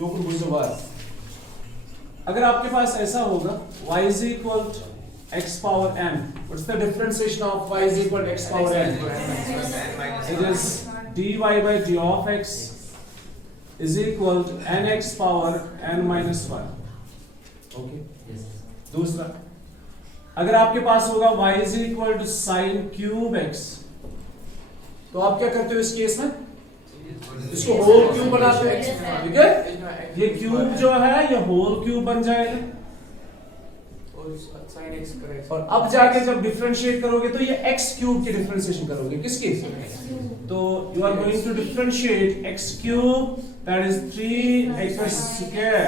Eu produzo y. अगर आपके पास ऐसा होगा y is equal to x power n, what's the differentiation of y is equal to x power n? It is dy by d of x is equal to nx power n minus 1. Okay. दूसरा, अगर आपके पास होगा y is equal to sin cube x, तो आप क्या करते हो इस केस में? इसको होल क्यूब बनाते हैं, ठीक है? ये क्यूब जो है ये होल क्यूब बन जाएगा और अब जाके जब डिफरेंशिएट करोगे तो ये x क्यूब की डिफरेंशिएशन करोगे, किसकी? तो you are going to differentiate x क्यूब, दैट इज 3x स्क्वायर,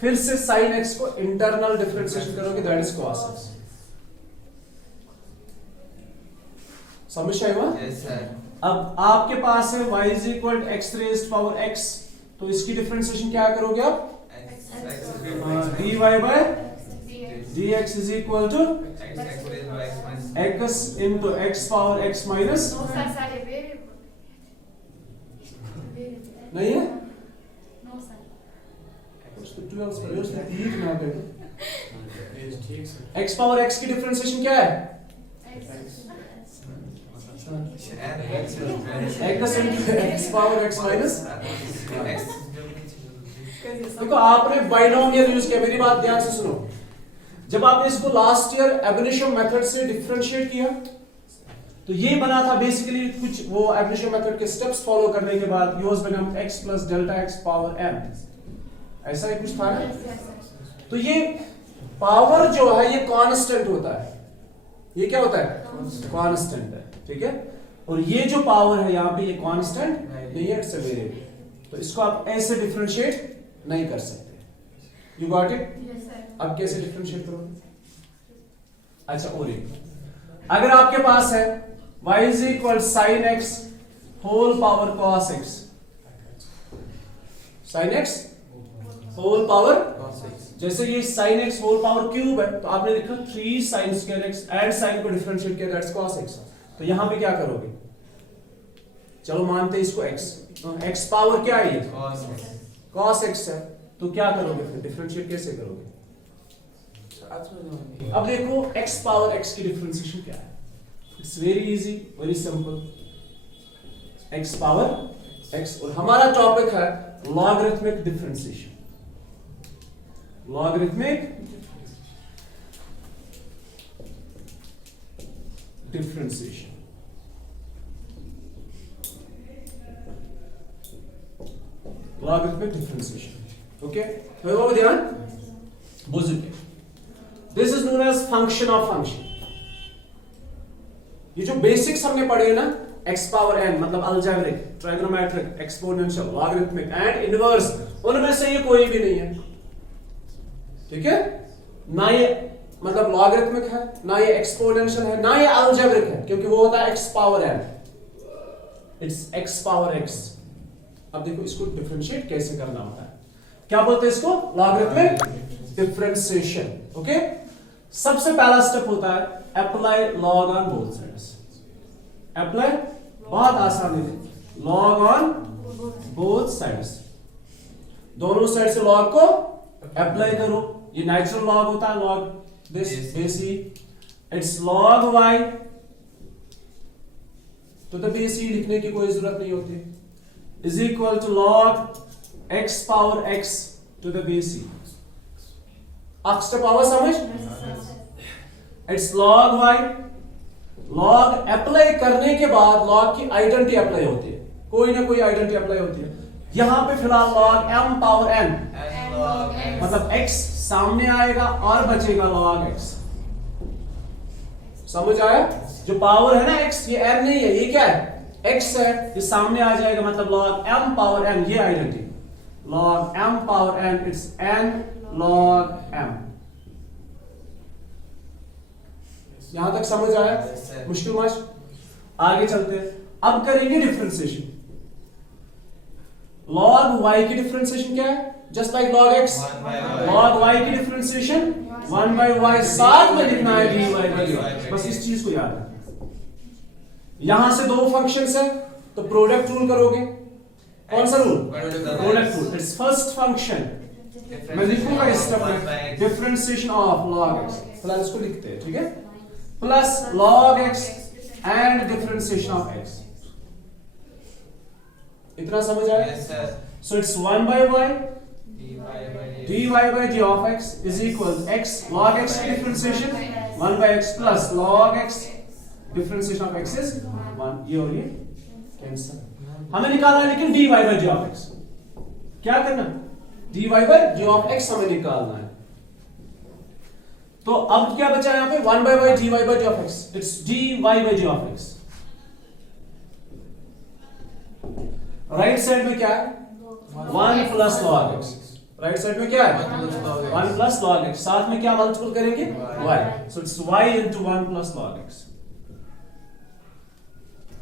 फिर से sin x को इंटरनल डिफरेंशिएशन करोगे, दैट इज cos x. समझ आया? Yes sir. अब आपके पास है y is equal to x raised power x, तो इसकी डिफरेंशिएशन क्या करोगे आप? dy by dx is equal to x into x power x minus नहीं है? x पावर x की डिफरेंशिएशन क्या है? x into x power x minus. देखो आपने बाइनोमियल यूज किया, मेरी बात ध्यान से सुनो. जब आपने इसको लास्ट ईयर एब इनिशियो मेथड से डिफरेंशिएट किया तो ये बना था बेसिकली कुछ वो एब इनिशियो मेथड के स्टेप्स फॉलो करने के बाद ये was become x plus delta x power m, ऐसा ही कुछ था ना. तो ये पावर जो है ये कांस्टेंट होता है, ये क्या होता है? कांस्टेंट है, ठीक है? और ये जो पावर है यहाँ पे ये कांस्टेंट नहीं है, इट्स अ वेरिएबल, तो इसको आप ऐसे डिफरेंशिएट नहीं कर सकते. You got it? अब कैसे डिफरेंशिएट करोगे? अच्छा, और एक, अगर आपके पास है y is equal sin x whole power cos x, sin x whole power, जैसे ये sin x whole power cube है तो आपने लिखा 3 sin square x and sin को डिफरेंशिएट किया, दैट्स cos x. तो यहां पे क्या करोगे? चलो मानते हैं इसको x, x पावर क्या है? cos x है, तो क्या करोगे फिर? डिफरेंशिएट कैसे करोगे? अब देखो x पावर x की डिफरेंशिएशन क्या है? It's very easy, very simple. x power x, और हमारा टॉपिक है logarithmic differentiation. Logarithmic differentiation. Logarithmic differentiation. Okay? तो ध्यान बुजुर्ग, this is known as function of function. ये जो बेसिक्स हमने पढ़े हैं ना, x पावर n मतलब algebraic, trigonometric, exponential, logarithmic and inverse, उनमें से ये कोई भी नहीं है, ठीक है? ना ये मतलब लॉगरिथमिक है, ना ये एक्सपोनेंशियल है, ना ये अलजेब्रिक है, क्योंकि वो होता है x power n, it's x power x. अब देखो इसको डिफरेंशिएट कैसे करना होता है, क्या बोलते हैं इसको? Logarithmic differentiation. ओके, सबसे पहला स्टेप होता है apply log on both sides. Apply, बहुत आसान है, लॉग ऑन बोथ साइड्स, दोनों साइड से लॉग को अप्लाई करो. ये नेचुरल लॉग होता है, log this base e, it's log y, तो द बेस e लिखने की कोई जरूरत नहीं होती, is equal to log x power x to the base e. x to power समझ? It's log y. log apply करने के बाद log की आइडेंटिटी अप्लाई होती है, कोई ना कोई आइडेंटिटी अप्लाई होती है. यहां पे फिलहाल log m पावर n, मतलब x सामने आएगा और बचेगा log x. समझ आया? जो पावर है ना x, ये n नहीं है, ये क्या है? x है, ये सामने आ जाएगा, मतलब log m पावर n, ये identity log m power n, it's n log m. यहां तक समझ आया? मुश्किल मच. आगे चलते हैं, अब करेंगे डिफरेंशिएशन. log y की डिफरेंशिएशन क्या है? Just like log x, log y की डिफरेंशिएशन 1 by y, साथ में लिखना है dy by dy, बस इस चीज को याद रखना. यहां से दो फंक्शंस है तो प्रोडक्ट रूल करोगे, कौन सा rule? Product rule. It's first function. मैं लिखूंगा इस स्टेप में डिफरेंशिएशन ऑफ log x. फिलहाल इसको लिखते हैं, ठीक है? Plus log x and differentiation of x. इतना समझ आया? Yes sir. So it's 1 by y dy by d of x is equal to x log x की differentiation 1 by x plus log x differentiation of x is 1. ये और ये cancel. हमें निकालना है लेकिन dy by d of x. क्या करना? dy by d of x हमें निकालना है. तो अब क्या बचा यहां पे? 1 by y dy by d of x. It's dy by d of x. Right side में क्या है? 1 plus log x. Right side में क्या है? 1 प्लस log x. साथ में क्या मल्टीपल करेंगे? y. So it's y into 1 plus log x.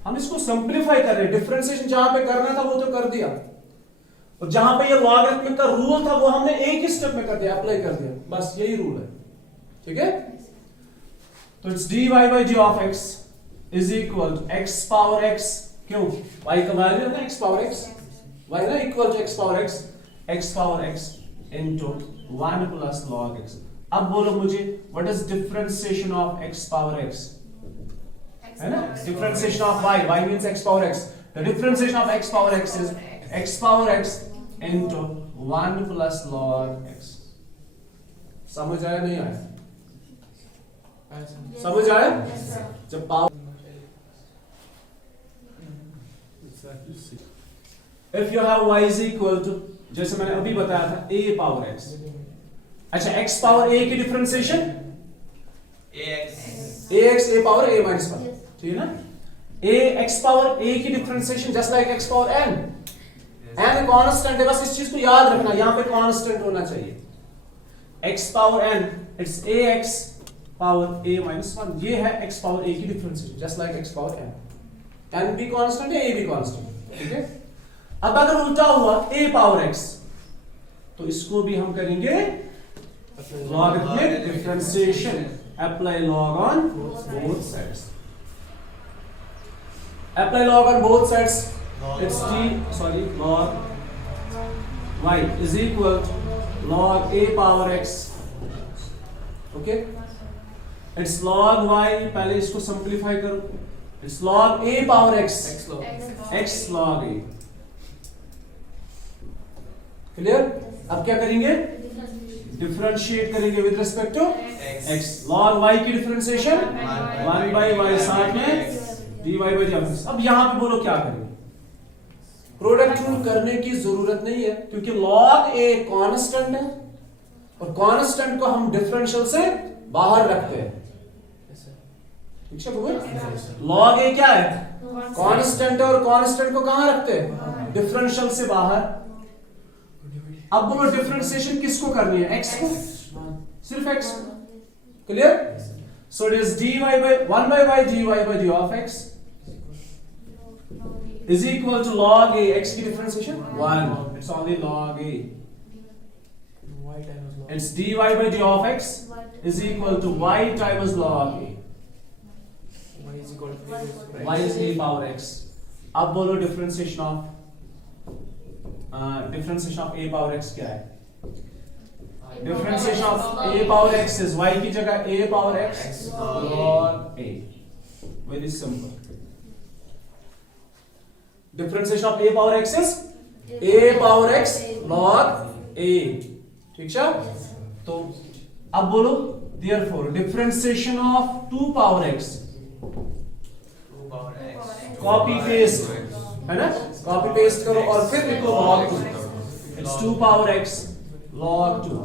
हम इसको सिंपलीफाई कर रहे हैं. डिफरेंशिएशन जहां पे करना था वो तो कर दिया, और जहां पे ये लॉगरिथमिक का रूल था वो हमने एक ही स्टेप में कर दिया, अप्लाई कर दिया. बस यही रूल है, ठीक है? तो it's dy by d of x is equal to x power x. क्यों? y का वैल्यू है ना x power x. y ना equal to x power x into 1 plus log x. अब बोलो मुझे what is differentiation of x power x? है ना? Differentiation of y means x power x. The differentiation of x power x is x power x into 1 plus log x. समझ आया नहीं आया? समझ आया? जब power if you have y is equal to, जैसे मैंने अभी बताया था, a power x. अच्छा, x power a की differentiation ax a power a minus 1, ठीक है ना? a x power a की differentiation just like x power n. n constant है, बस इस चीज को याद रखना, यहां पे कांस्टेंट होना चाहिए. x power n it's ax power a minus 1. ये है x power a की differentiation just like x power n. n भी कांस्टेंट है, a भी कांस्टेंट, ठीक है? अब अगर उल्टा हुआ a power x, तो इसको भी हम करेंगे logarithmic differentiation. Apply log on both sides. Apply log on both sides. It's log y is equal to log a power x. Okay? It's log y. पहले इसको सिंपलीफाई करो. It's log a power x. x log a. Clear? अब क्या करेंगे? Differentiate करेंगे with respect to x. log y की differentiation 1 by y, साथ में dy by d of x. अब यहां पे बोलो क्या करेंगे? प्रोडक्ट रूल करने की जरूरत नहीं है, क्योंकि log a कांस्टेंट है और कांस्टेंट को हम डिफरेंशियल से बाहर रखते हैं. ठीक है? log a क्या है? कांस्टेंट है, और कांस्टेंट को कहां रखते हैं? डिफरेंशियल से बाहर. अब बोलो डिफरेंशिएशन किसको करनी है? x को, सिर्फ x. Clear? So it is dy by 1 by y dy by d of x is equal to log a. x की differentiation 1. It's only log a. It's dy by d of x is equal to y times log a. y is a power x. अब बोलो differentiation of a power x क्या है? Differentiation of a power x is y की जगह a power x log a. Very simple. Differentiation of a power x is a power x log a. ठीक है? तो अब बोलो therefore differentiation of 2 power x. Copy paste है ना? Copy paste करो और फिर लिखो log 2. It's 2 power x log 2.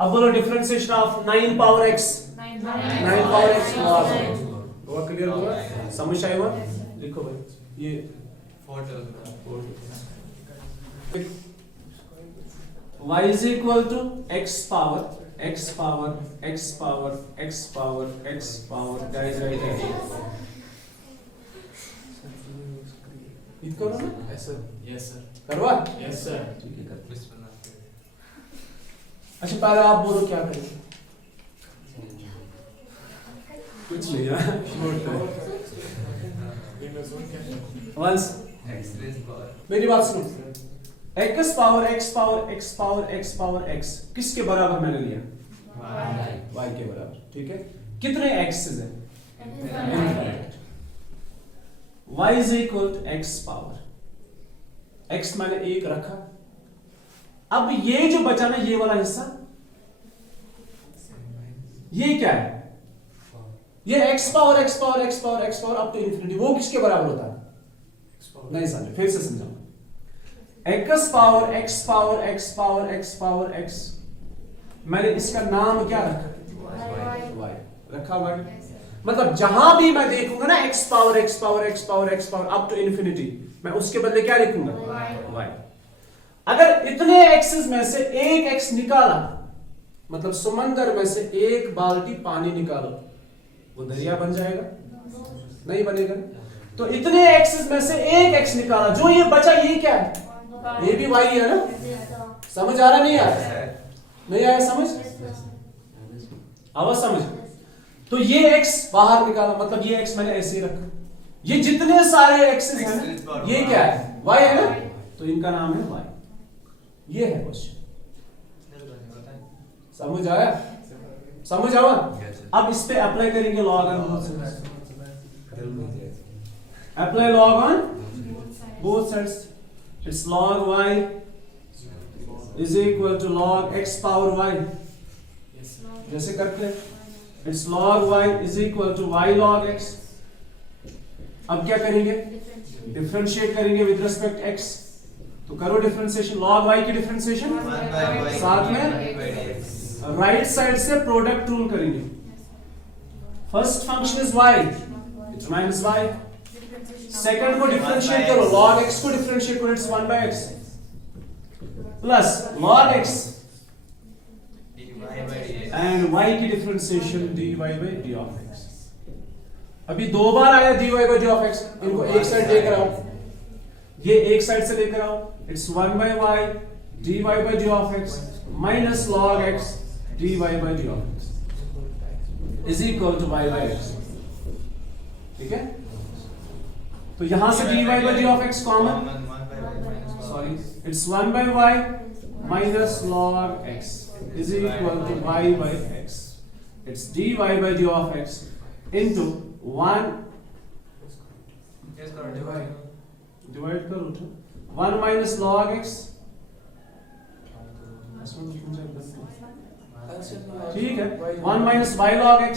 अब बोलो differentiation of 9 power x. 9 power x log 2. वो क्लियर हुआ? समझ आया हुआ? लिखो भाई ये 4 y is equal to x power x power x power x power x power guys right. इतना करो ना? Yes sir. करवा? Yes sir. ठीक है कर. अच्छा पहले आप बोलो क्या करेंगे? कुछ नहीं यार. once मेरी बात सुनो, x power x power x power x power x किसके बराबर मैंने लिया? y के बराबर, ठीक है। कितने x's है? Infinite. y is equal to x power x मैंने एक रखा। अब ये जो बचा ना, ये वाला हिस्सा, ये क्या है? ये x power x power x power x power up to infinity, वो किसके बराबर होता है? नहीं समझे, फिर से समझाऊंगा। x power x power x power x power x, मैंने इसका नाम क्या रखा? y रखा। y मतलब जहां भी मैं देखूंगा ना x power x power x power x power up to infinity, मैं उसके बदले क्या लिखूंगा? y। अगर इतने एक्सेस में से एक x निकाला, मतलब समंदर में से एक बाल्टी पानी निकालो, वो दरिया बन जाएगा? नहीं बनेगा। तो इतने एक्सेस में से एक x निकाला, जो ये बचा ये क्या है? ये भी y है ना? समझ आ रहा नहीं आया? नहीं आया समझ? आवाज समझ? तो ये x बाहर निकाला, मतलब ये x मैंने ऐसे ही रखा। ये जितने सारे एक्सेस हैं ना, ये क्या है? y है ना? तो इनका नाम है y। ये है क्वेश्चन। समझ आया? समझ आवा? अब इस पे अप्लाई करेंगे log on, apply log on both sides. It's log y is equal to log x power y, जैसे करते हैं। It's log y is equal to y log x। अब क्या करेंगे? डिफरेंशिएट करेंगे विद रिस्पेक्ट x। तो करो डिफरेंशिएशन, log y की डिफरेंशिएशन, साथ में राइट साइड से प्रोडक्ट रूल करेंगे। First function is y, it minus y। Second को डिफरेंशिएट करो, log x को डिफरेंशिएट करो, it's 1 by x plus log x and y की differentiation dy by d of x। अभी दो बार आया dy by d of x, इनको एक साइड लेकर आओ, ये एक साइड से लेकर आओ। It's 1 by y dy by d of x minus log x dy by d of x is equal to y by x। ठीक है? तो यहां से dy by d of x common, sorry, it's 1 by y minus log x is equal to y by x। It's dy by d of x into 1 divide करो तो 1 minus log x, ठीक है, 1 minus y log x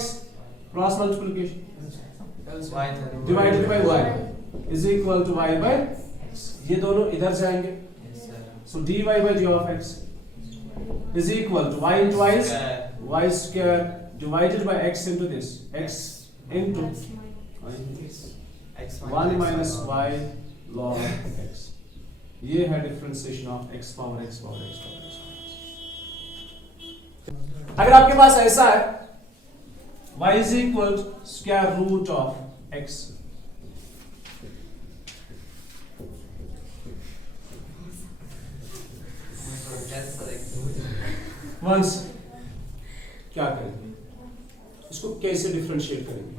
cross multiplication divided by y is equal to y by x। ये दोनों इधर जाएंगे, so dy by d of x is equal to y into y square divided by x into this, x into 1 minus y log x। ये है differentiation of x power x power x power x। अगर आपके पास ऐसा है y is equal square root of x, once क्या करेंगे? इसको कैसे डिफरेंशिएट करेंगे?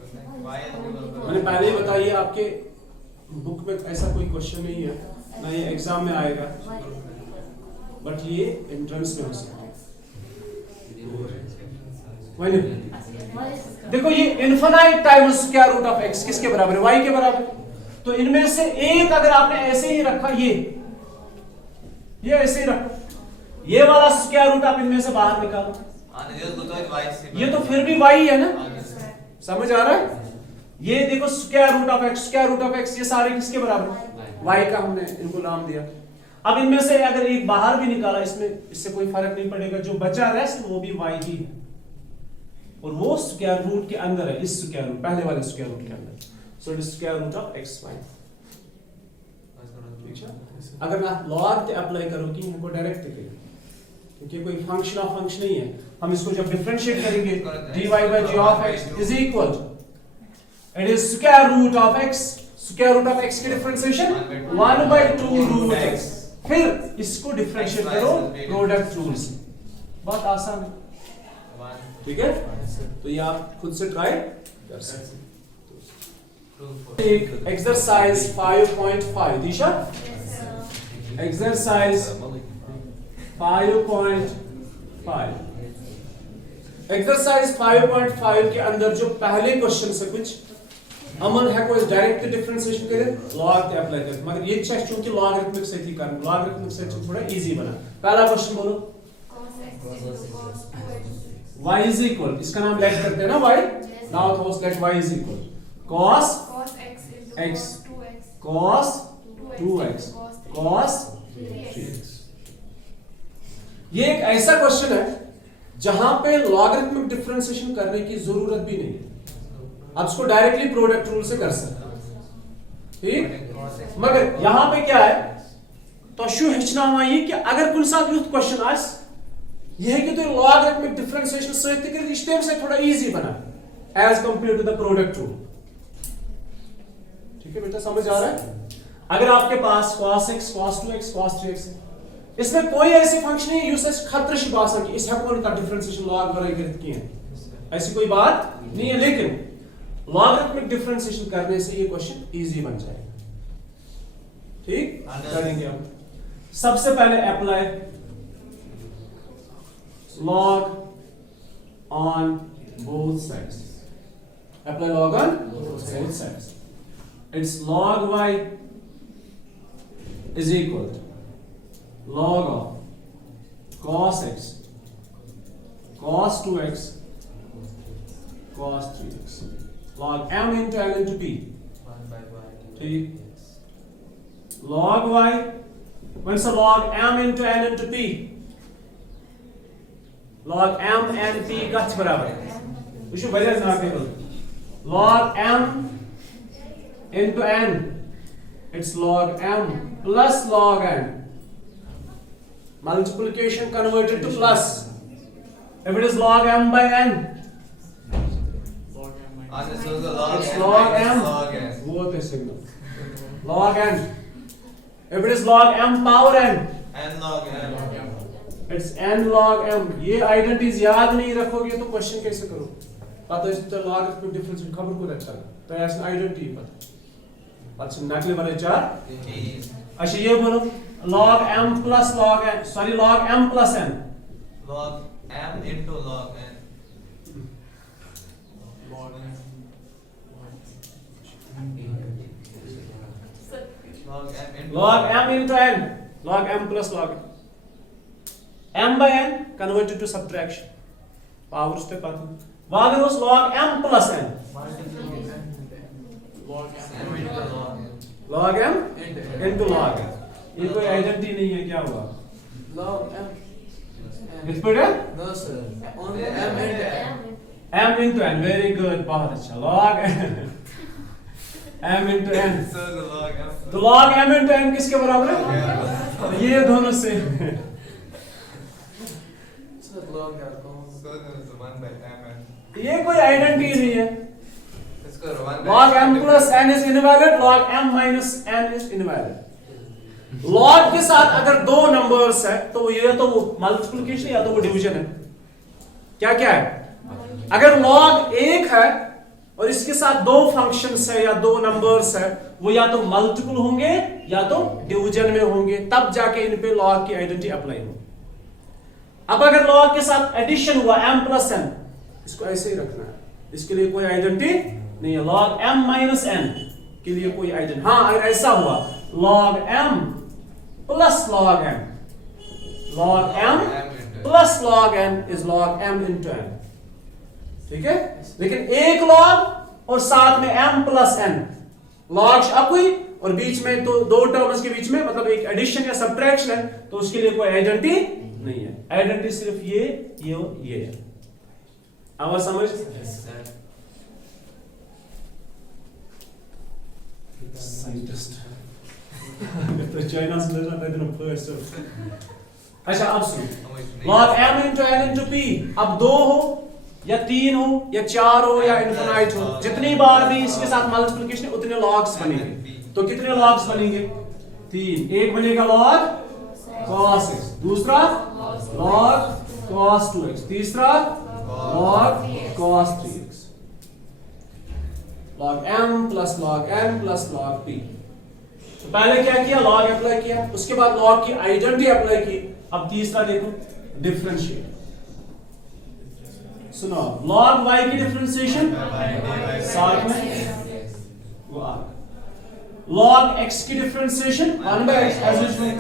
मैंने पहले ही बताया, आपके बुक में ऐसा कोई क्वेश्चन नहीं है, ना ये एग्जाम में आएगा, बट ये एंट्रेंस में हो सकता है। देखो ये infinite times square root of x किसके बराबर है? y के बराबर। तो इनमें से एक अगर आपने ऐसे ही रखा, ये ऐसे ही रखा, ये वाला स्क्वायर रूट आप इनमें से बाहर निकालो, ये तो फिर भी y है ना? समझ आ रहा है? ये देखो स्क्वायर रूट ऑफ x, ये सारे किसके बराबर है? y का हमने इनको नाम दिया। अब इनमें से अगर एक बाहर भी निकाला, इससे कोई फर्क नहीं पड़ेगा, जो बचा रेस्ट वो भी y ही है, और वो स्क्वायर रूट के अंदर है, इस स्क्वायर रूट, पहले वाले स्क्वायर रूट के अंदर। So it is square root of xy। अगर आप लॉग पे अप्लाई करो कि इनको डायरेक्ट लिखेंगे, क्योंकि कोई फंक्शन ऑफ फंक्शन नहीं है, हम इसको जब डिफरेंशिएट करेंगे dy by d of x is equal to, it is square root of x, square root of x की डिफरेंशिएशन 1 by 2 रूट x, फिर इसको डिफरेंशिएट करो प्रोडक्ट रूल से। बहुत आसान है, ठीक है? तो ये आप खुद से ट्राई कर सकते हैं। एक एक्सरसाइज 5.5 दिशा एक्सरसाइज 5.5 एक्सरसाइज 5.5 के अंदर जो पहले क्वेश्चन से कुछ अमन है कोई डायरेक्ट डिफरेंशिएशन करे लॉग ते अप्लाई कर मगर ये चेक चूंकि लॉगरिथमिक से थी कर लॉगरिथमिक से थोड़ा इजी बना पहला क्वेश्चन बोलो y is equal इसका नाम लेट करते हैं ना y now those let y is equal cos x cos 2x cos 3x ये एक ऐसा क्वेश्चन है जहां पे लॉगरिथमिक डिफरेंशिएशन करने की जरूरत भी नहीं है आप इसको डायरेक्टली प्रोडक्ट रूल से कर सकते हैं ठीक मगर यहां पे क्या है तो शु हेचना ये कि अगर कुछ साथ युथ क्वेश्चन आस यह कि तो लॉगरिथमिक डिफरेंशिएशन से इस टाइम से थोड़ा इजी बना as compare to the product rule ठीक है बेटा समझ आ रहा है अगर आपके पास cos x cos 2x cos 3x है इसमें कोई ऐसी फंक्शन नहीं यूज खतरश बासा कि इस हकून का डिफरेंशिएशन लॉग वगैरह करती है ऐसी कोई बात नहीं है लेकिन लॉगरिथमिक डिफरेंशिएशन करने से ये क्वेश्चन इजी बन जाएगा ठीक करेंगे हम सबसे पहले apply log on both sides apply log on both sides it's log y is equal to log of cos x cos 2x cos 3x log m into n into p 1 by y ठीक log y what's the log m into n into p log m and p कथ बराबर वुचु वजह ना table log m into n it's log m plus log n multiplication converted to plus if it is log m by n it's log m both is signal log n if it is log m power n log m it's n log m ये identities याद नहीं रखोगे तो question कैसे करो पता है तो लॉगरिथमिक डिफरेंस खबर को रखता है तो ऐसा आइडेंटिटी पता अच्छा नकली वाले चार अच्छा ये बोलो log m plus log n sorry log m plus n log m into log n log m into n log m plus log n m by n converted to subtraction powers पे पता वागर was log m plus n log m into log n ये कोई identity नहीं है क्या हुआ log m इस पर है no sir only m into n very good बहुत अच्छा log m into n तो log m into n किसके बराबर है ये दोनों से log ये कोई आइडेंटिटी नहीं है इसको log m plus n is invalid log m minus n is invalid log के साथ अगर दो नंबर्स है तो ये तो मल्टीप्लिकेशन या तो वो डिवीजन है क्या क्या है अगर log एक है और इसके साथ दो फंक्शंस है या दो नंबर्स है वो या तो मल्टीपल होंगे या तो डिवीजन में होंगे तब जाके इन पे log की आइडेंटिटी अप्लाई होगी अब अगर log के साथ एडिशन हुआ m plus n इसको ऐसे ही रखना है इसके लिए कोई आइडेंटिटी नहीं है log m minus n के लिए कोई आइडेंटिटी हाँ अगर ऐसा हुआ log m plus log n log m plus log n is log m into n ठीक है लेकिन एक log और साथ में m plus n log अकुई और बीच में तो दो टर्म्स के बीच में मतलब एक एडिशन या सब्ट्रैक्शन है तो उसके लिए कोई आइडेंटिटी नहीं है आइडेंटिटी सिर्फ ये है आवाज समझ साइंटिस्ट तो चाइना से लेना था इतना फर्स्ट अच्छा अब सुनो log m into n into p अब दो हो या तीन हो या चार हो या इनफिनाइट हो जितनी बार भी इसके साथ मल्टीप्लिकेशन उतने लॉग्स बनेंगे तो कितने लॉग्स बनेंगे तीन एक बनेगा log cos x दूसरा log cos 2x तीसरा log cos 3x log m plus log n plus log p। तो पहले क्या किया, log अप्लाई किया, उसके बाद log की आइडेंटिटी अप्लाई की। अब तीसरा देखो डिफरेंशिएट। सुनो, log y की डिफरेंशिएशन साथ में वो आ गया। log x की differentiation 1 by x as usual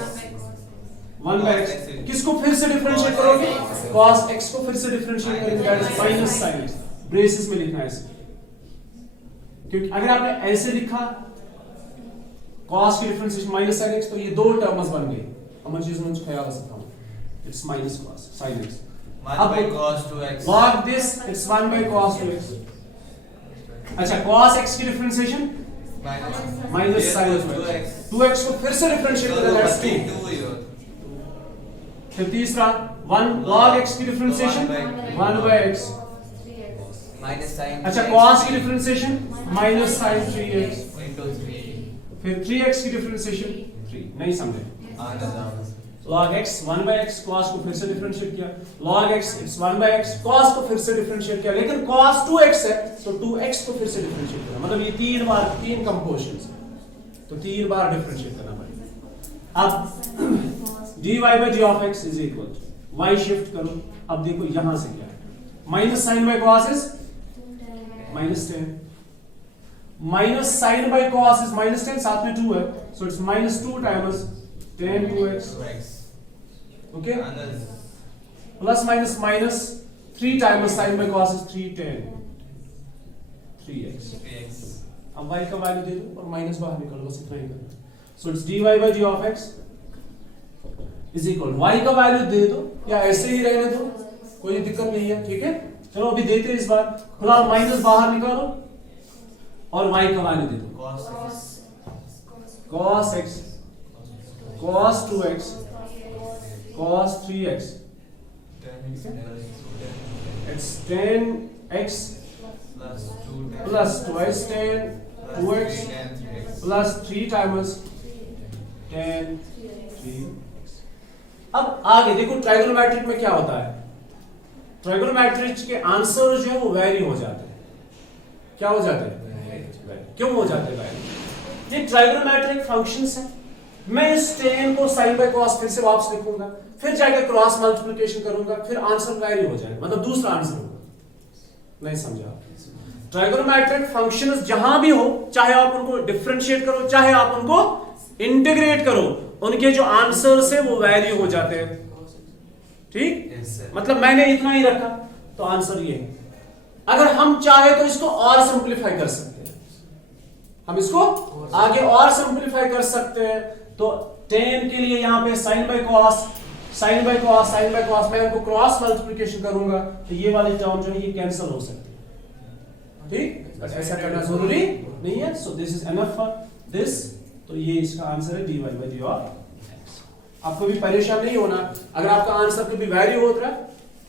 1 by x। किसको फिर से डिफरेंशिएट करोगे, cos x को फिर से डिफरेंशिएट करेंगे, that is minus sin x। Braces में लिखना है ऐसे, क्योंकि अगर आपने ऐसे लिखा cos की डिफरेंशिएशन माइनस sin x तो ये दो टर्म्स बन गई। हम चीज में ख्याल रखता हूं, it's minus cos sin x। 1 by cos 2x. log this it's 1 by cos 2x। अच्छा, cos x की differentiation minus sin 2x। 2x को फिर से डिफरेंशिएट करें, दैट्स 2। फिर तीसरा 1 log x की differentiation 1 by x। Minus sin. अच्छा, cos की differentiation minus sin 3x। Into 3. फिर 3x की डिफरेंशिएशन 3। नहीं समझे? log x 1 by x, cos को फिर से डिफरेंशिएट किया, log x it's 1 by x, cos को फिर से डिफरेंशिएट किया, लेकिन cos 2x है तो 2x को फिर से डिफरेंशिएट करना, मतलब ये तीन बार, तीन कंपोजिशंस, तो तीन बार डिफरेंशिएट करना पड़ेगा। अब dy by g of x is equal to y shift करो। अब देखो यहां से क्या है, minus sin by cos is minus 10, minus sin by cos is minus 10, साथ में 2 है, so it's minus 2 times 10 2x। Okay, plus minus minus 3 times sin by cos is 310 3x। अब y का वैल्यू दे दो और माइनस बाहर निकालो, बस इतना ही करना। so it's dy by g of x is equal, y का वैल्यू दे दो या ऐसे ही रहने दो, कोई दिक्कत नहीं है, ठीक है। चलो अभी देते हैं, इस बार फिलहाल माइनस बाहर निकालो और y का वैल्यू दे दो, cos x cos 2x cos 3x, it's 10x plus twice 10 2x plus 3 times 10 3x। अब आगे देखो ट्राइगोनोमेट्रिक में क्या होता है, ट्राइगोनोमेट्रिक के आंसर जो है वो वैरी हो जाते हैं। क्या हो जाते हैं, क्यों हो जाते हैं वैरी? ये ट्राइगोनोमेट्रिक फंक्शंस है। मैं इस tan को sin by cos फिर से वापस लिखूंगा, फिर जाकर क्रॉस मल्टीप्लिकेशन करूंगा, फिर आंसर वैरी हो जाएगा, मतलब दूसरा आंसर होगा। नहीं समझा? ट्राइगोनोमेट्रिक फंक्शंस जहां भी हो, चाहे आप उनको डिफरेंशिएट करो, चाहे आप उनको इंटीग्रेट करो, उनके जो आंसर्स है वो वैरी हो जाते हैं। ठीक, मतलब मैंने इतना ही रखा तो आंसर ये है। अगर हम चाहे तो इसको और सिंपलीफाई कर सकते हैं, हम इसको आगे और सिंपलीफाई कर सकते हैं। तो tan के लिए यहाँ पे sin by cos sin by cos मैं इनको क्रॉस मल्टीप्लिकेशन करूंगा तो ये वाली टर्म जो है ये कैंसिल हो सकती है, ठीक, बट ऐसा करना जरूरी नहीं है। So this is enough for this, तो ये इसका आंसर है dy by g of x। आपको भी परेशान नहीं होना अगर आपका आंसर कभी वैरी होता है,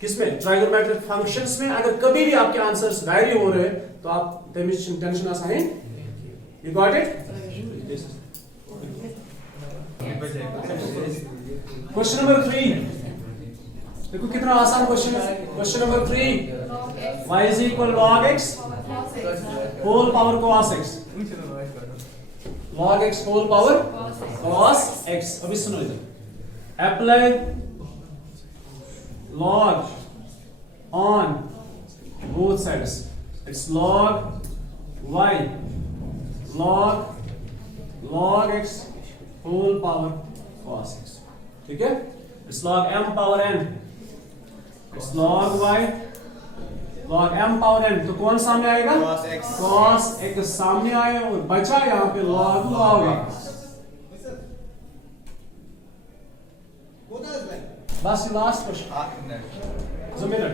किसमें, ट्राइगोनोमेट्रिक फंक्शंस में अगर कभी भी आपके आंसर्स वैरी हो रहे हैं तो आप टेंशन ना सहें। You got it? Question number 3। देखो कितना आसान क्वेश्चन है। Question number 3, y is equal log x whole power cos x, log x whole power cos x। अभी सुनो इधर, apply log on both sides, it's log y log x whole power cos x, ठीक है। it's log m power n, it's log y log m power n, तो कौन सामने आएगा, cos x सामने आए और बचा यहाँ पे log x। बस लास्ट क्वेश्चन, मिनट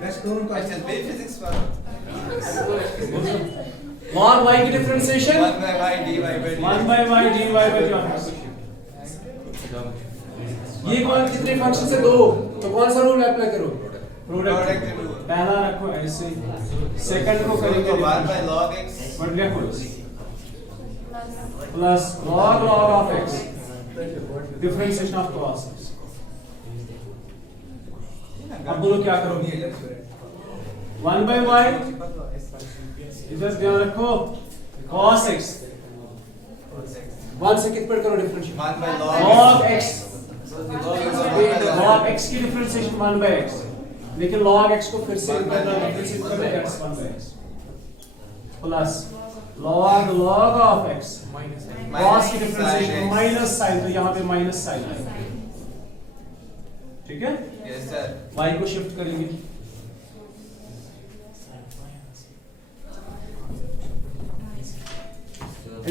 नेक्स्ट करूं तो अच्छा बेसिक्स पर log y की differentiation 1 by y dy by dt 1 by y dy by dx। ये कौन कितने फंक्शन से, दो, तो कौन सा रूल अप्लाई करो, प्रोडक्ट रूल। पहला रखो ऐसे, सेकंड को करेंगे 1 by log x बट लिखो plus log of x differentiation of cos x। अब बोलो क्या करोगे? 1 by y इधर ध्यान रखो cos x 1 से कितना करो differentiate 1 by log x log log x की डिफरेंशिएशन 1 by x, लेकिन log x को फिर से डिफरेंशिएट करो x 1 by x plus log of x cos की डिफरेंशिएशन माइनस साइन, तो यहाँ पे माइनस साइन आएगा, ठीक है? Yes sir. y को शिफ्ट करेंगे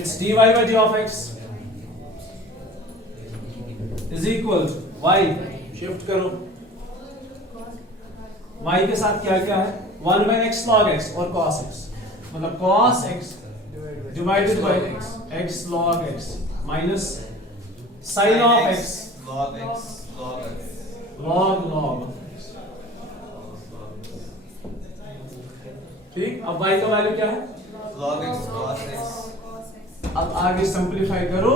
it's dy by d of x is equal to y, shift करो y के साथ क्या क्या है 1 by x log x और cos x, मतलब cos x divided by x log x minus sin of x Log x log x. log ठीक। अब y का वैल्यू क्या है? Log x cos x. अब आगे सिंपलीफाई करो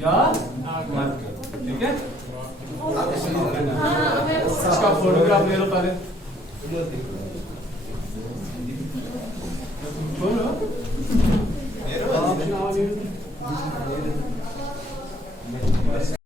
या मत करो, ठीक है? इसका फोटोग्राफ ले लो पहले, वीडियो देखो बोलो